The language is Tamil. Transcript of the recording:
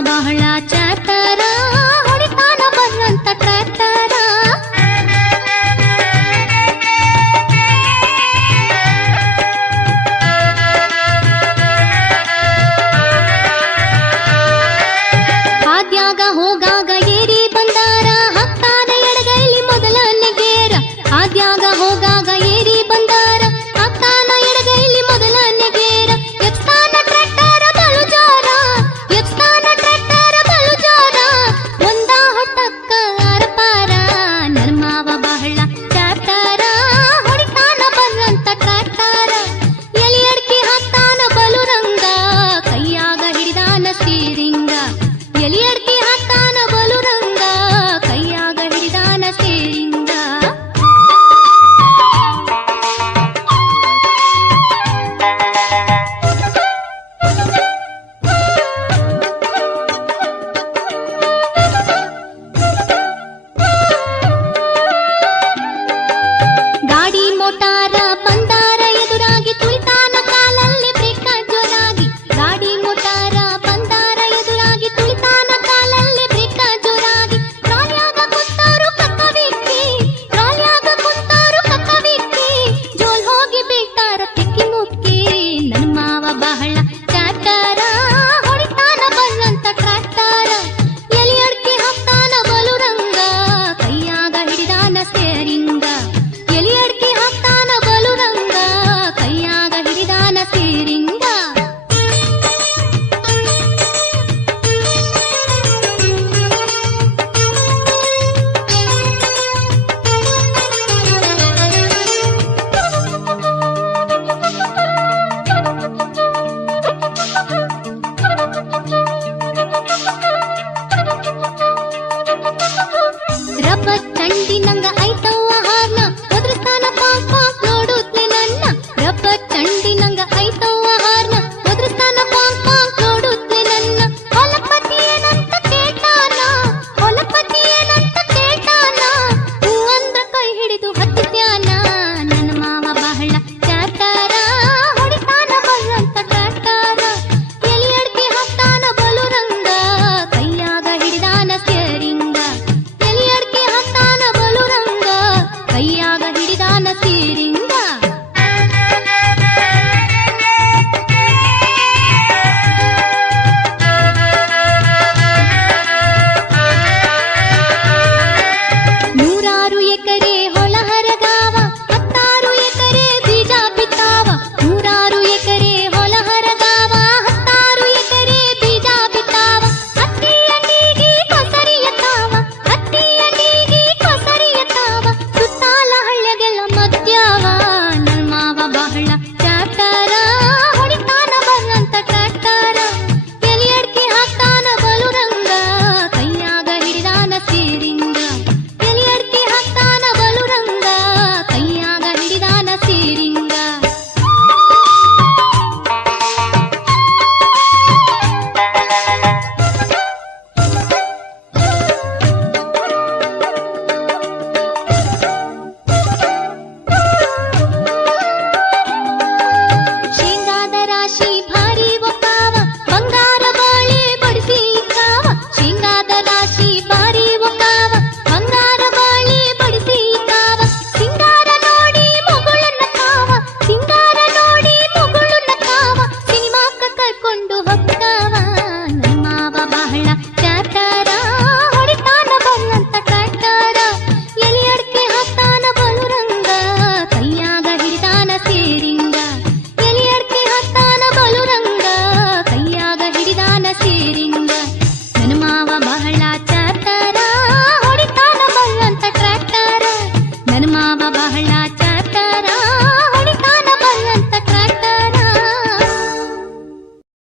ಬಹಳ தண்டினங்க